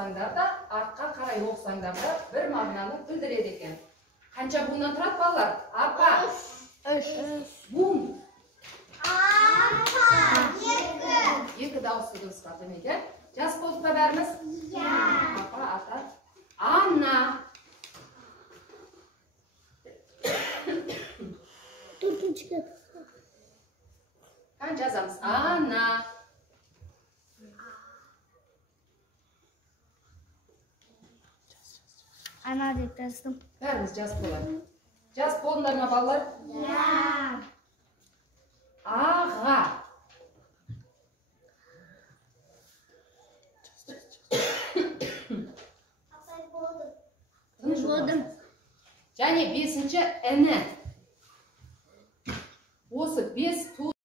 оқысаңдар да, артқа қарай оқысаңдар да бір мағынаны білдіреді екен. Қанша буыннан тұрады балалар? Апа. 3. Буын. Апа. 2. Екі дауысты дыбыс бар демек, ә? Жас болдық па бәріміз? Я. Апа, ата. Анна. Төртінші. Қан жазамыз. Анна. Ана деп жаздым. Бәріміз жас болады. Жас болыңдар ма балалар? Я. Аға. Болдым. Және 5-ші іні. Осы 5